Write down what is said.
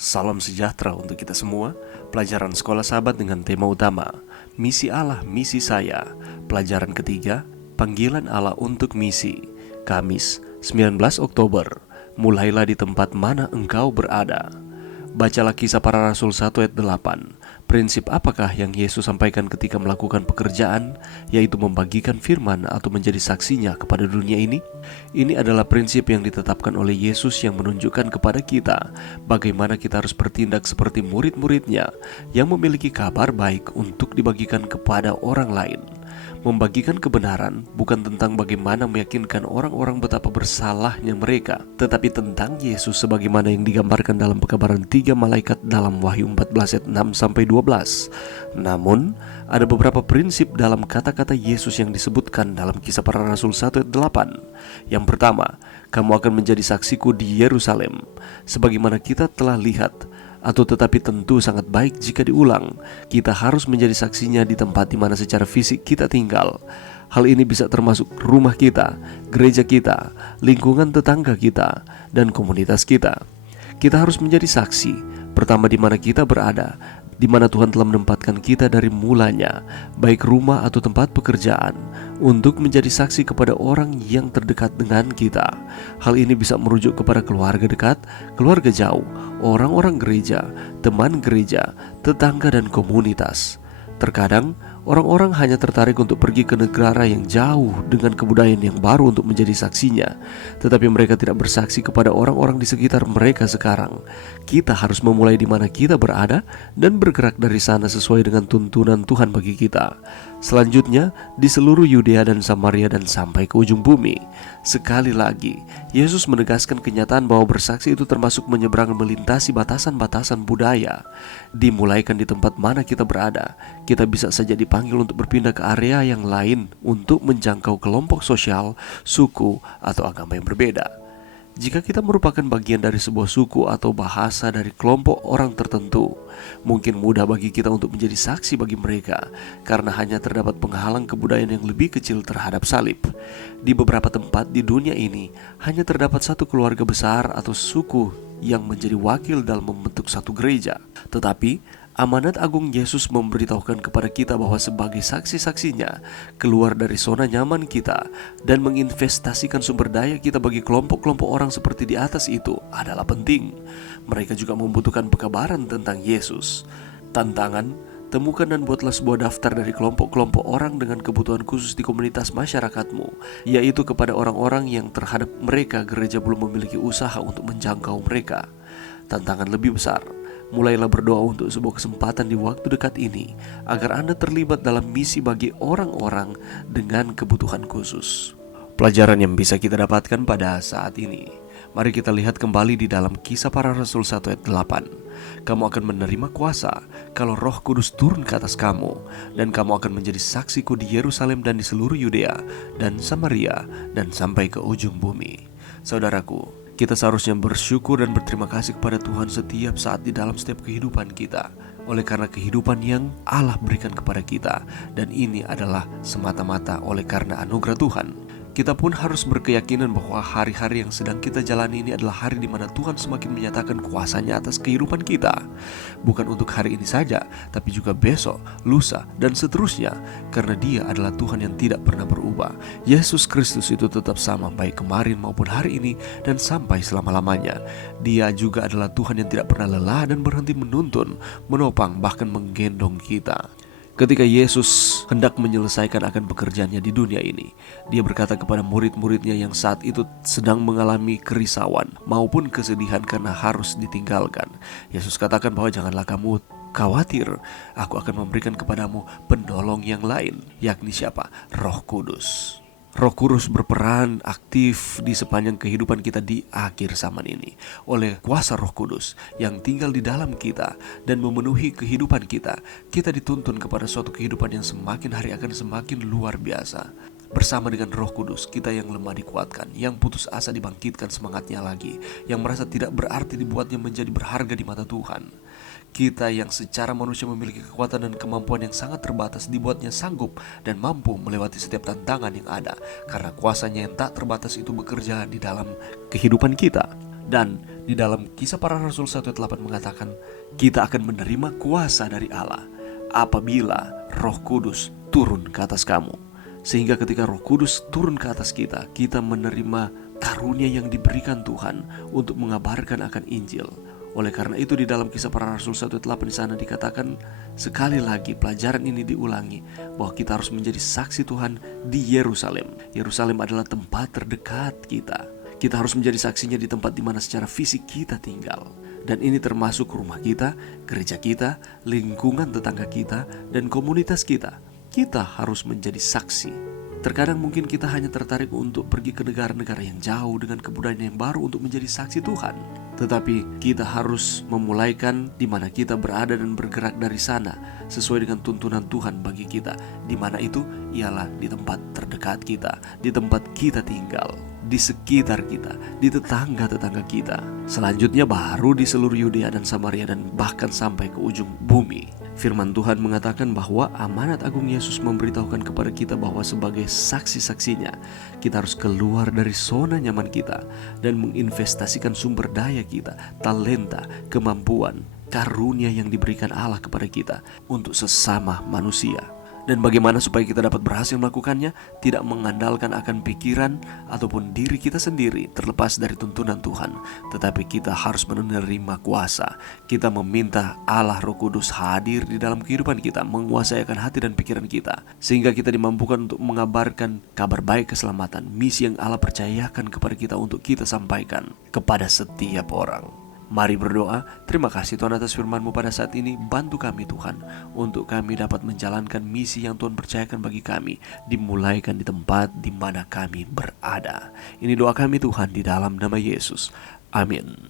Salam sejahtera untuk kita semua. Pelajaran Sekolah Sahabat dengan tema utama Misi Allah, Misi Saya. Pelajaran ketiga, Panggilan Allah untuk Misi. Kamis, 19 Oktober. Mulailah di tempat mana engkau berada. Bacalah Kisah Para Rasul 1 ayat 8. Prinsip apakah yang Yesus sampaikan ketika melakukan pekerjaan, yaitu membagikan firman atau menjadi saksinya kepada dunia ini? Ini adalah prinsip yang ditetapkan oleh Yesus yang menunjukkan kepada kita bagaimana kita harus bertindak seperti murid-muridnya yang memiliki kabar baik untuk dibagikan kepada orang lain. Membagikan kebenaran bukan tentang bagaimana meyakinkan orang-orang betapa bersalahnya mereka, tetapi tentang Yesus sebagaimana yang digambarkan dalam pekabaran 3 malaikat dalam Wahyu 14 ayat 6-12. Namun, ada beberapa prinsip dalam kata-kata Yesus yang disebutkan dalam Kisah Para Rasul 1 ayat 8. Yang pertama, kamu akan menjadi saksiku di Yerusalem, sebagaimana kita telah lihat. Tetapi tentu sangat baik jika diulang. Kita harus menjadi saksinya di tempat di mana secara fisik kita tinggal. Hal ini bisa termasuk rumah kita, gereja kita, lingkungan tetangga kita, dan komunitas kita. Kita harus menjadi saksi, pertama di mana kita berada, di mana Tuhan telah menempatkan kita dari mulanya, baik rumah atau tempat pekerjaan, untuk menjadi saksi kepada orang yang terdekat dengan kita. Hal ini bisa merujuk kepada keluarga dekat, keluarga jauh, orang-orang gereja, teman gereja, tetangga, dan komunitas. Terkadang, orang-orang hanya tertarik untuk pergi ke negara yang jauh dengan kebudayaan yang baru untuk menjadi saksinya, tetapi mereka tidak bersaksi kepada orang-orang di sekitar mereka sekarang. Kita harus memulai di mana kita berada dan bergerak dari sana sesuai dengan tuntunan Tuhan bagi kita. Selanjutnya, di seluruh Yudea dan Samaria dan sampai ke ujung bumi. Sekali lagi, Yesus menegaskan kenyataan bahwa bersaksi itu termasuk menyeberang melintasi batasan-batasan budaya. Dimulaikan di tempat mana kita berada, kita bisa saja dipanggil untuk berpindah ke area yang lain untuk menjangkau kelompok sosial, suku, atau agama yang berbeda. Jika kita merupakan bagian dari sebuah suku atau bahasa dari kelompok orang tertentu, mungkin mudah bagi kita untuk menjadi saksi bagi mereka karena hanya terdapat penghalang kebudayaan yang lebih kecil terhadap salib. Di beberapa tempat di dunia ini, hanya terdapat satu keluarga besar atau suku yang menjadi wakil dalam membentuk satu gereja. Tetapi amanat agung Yesus memberitahukan kepada kita bahwa sebagai saksi-saksinya, keluar dari zona nyaman kita dan menginvestasikan sumber daya kita bagi kelompok-kelompok orang seperti di atas itu adalah penting. Mereka juga membutuhkan pekabaran tentang Yesus. Tantangan: temukan dan buatlah sebuah daftar dari kelompok-kelompok orang dengan kebutuhan khusus di komunitas masyarakatmu, yaitu kepada orang-orang yang terhadap mereka gereja belum memiliki usaha untuk menjangkau mereka. Tantangan lebih besar: mulailah berdoa untuk sebuah kesempatan di waktu dekat ini agar Anda terlibat dalam misi bagi orang-orang dengan kebutuhan khusus. Pelajaran yang bisa kita dapatkan pada saat ini. Mari kita lihat kembali di dalam Kisah Para Rasul 1 ayat 8. Kamu akan menerima kuasa kalau Roh Kudus turun ke atas kamu, dan kamu akan menjadi saksiku di Yerusalem dan di seluruh Yudea dan Samaria dan sampai ke ujung bumi. Saudaraku, kita seharusnya bersyukur dan berterima kasih kepada Tuhan setiap saat di dalam setiap kehidupan kita, oleh karena kehidupan yang Allah berikan kepada kita, dan ini adalah semata-mata oleh karena anugerah Tuhan. Kita pun harus berkeyakinan bahwa hari-hari yang sedang kita jalani ini adalah hari di mana Tuhan semakin menyatakan kuasa-Nya atas kehidupan kita. Bukan untuk hari ini saja, tapi juga besok, lusa, dan seterusnya, karena Dia adalah Tuhan yang tidak pernah berubah. Yesus Kristus itu tetap sama baik kemarin maupun hari ini dan sampai selama-lamanya. Dia juga adalah Tuhan yang tidak pernah lelah dan berhenti menuntun, menopang, bahkan menggendong kita. Ketika Yesus hendak menyelesaikan akan pekerjaannya di dunia ini, Dia berkata kepada murid-muridnya yang saat itu sedang mengalami kerisauan maupun kesedihan karena harus ditinggalkan. Yesus katakan bahwa janganlah kamu khawatir, aku akan memberikan kepadamu penolong yang lain, yakni siapa? Roh Kudus. Roh Kudus berperan aktif di sepanjang kehidupan kita di akhir zaman ini. Oleh kuasa Roh Kudus yang tinggal di dalam kita dan memenuhi kehidupan kita, kita dituntun kepada suatu kehidupan yang semakin hari akan semakin luar biasa. Bersama dengan Roh Kudus, kita yang lemah dikuatkan, yang putus asa dibangkitkan semangatnya lagi, yang merasa tidak berarti dibuatnya menjadi berharga di mata Tuhan. Kita yang secara manusia memiliki kekuatan dan kemampuan yang sangat terbatas dibuatnya sanggup dan mampu melewati setiap tantangan yang ada, karena kuasa-Nya yang tak terbatas itu bekerja di dalam kehidupan kita. Dan di dalam Kisah Para Rasul 1:8 mengatakan, kita akan menerima kuasa dari Allah apabila Roh Kudus turun ke atas kamu. Sehingga ketika Roh Kudus turun ke atas kita, kita menerima karunia yang diberikan Tuhan untuk mengabarkan akan Injil. Oleh karena itu di dalam Kisah Para Rasul 1:8 di sana dikatakan sekali lagi pelajaran ini diulangi bahwa kita harus menjadi saksi Tuhan di Yerusalem. Yerusalem adalah tempat terdekat kita. Kita harus menjadi saksinya di tempat di mana secara fisik kita tinggal. Dan ini termasuk rumah kita, gereja kita, lingkungan tetangga kita, dan komunitas kita. Kita harus menjadi saksi. Terkadang mungkin kita hanya tertarik untuk pergi ke negara-negara yang jauh dengan kebudayaan yang baru untuk menjadi saksi Tuhan. Tetapi kita harus memulaikan di mana kita berada dan bergerak dari sana sesuai dengan tuntunan Tuhan bagi kita. Di mana itu ialah di tempat terdekat kita, di tempat kita tinggal, di sekitar kita, di tetangga-tetangga kita. Selanjutnya baru di seluruh Yudea dan Samaria dan bahkan sampai ke ujung bumi. Firman Tuhan mengatakan bahwa amanat agung Yesus memberitahukan kepada kita bahwa sebagai saksi-saksinya, kita harus keluar dari zona nyaman kita dan menginvestasikan sumber daya kita, talenta, kemampuan, karunia yang diberikan Allah kepada kita untuk sesama manusia. Dan bagaimana supaya kita dapat berhasil melakukannya? Tidak mengandalkan akan pikiran ataupun diri kita sendiri terlepas dari tuntunan Tuhan. Tetapi kita harus menerima kuasa. Kita meminta Allah Roh Kudus hadir di dalam kehidupan kita, menguasai akan hati dan pikiran kita, sehingga kita dimampukan untuk mengabarkan kabar baik keselamatan, misi yang Allah percayakan kepada kita untuk kita sampaikan kepada setiap orang. Mari berdoa. Terima kasih Tuhan atas firman-Mu pada saat ini. Bantu kami Tuhan untuk kami dapat menjalankan misi yang Tuhan percayakan bagi kami, dimulaikan di tempat di mana kami berada. Ini doa kami Tuhan di dalam nama Yesus. Amin.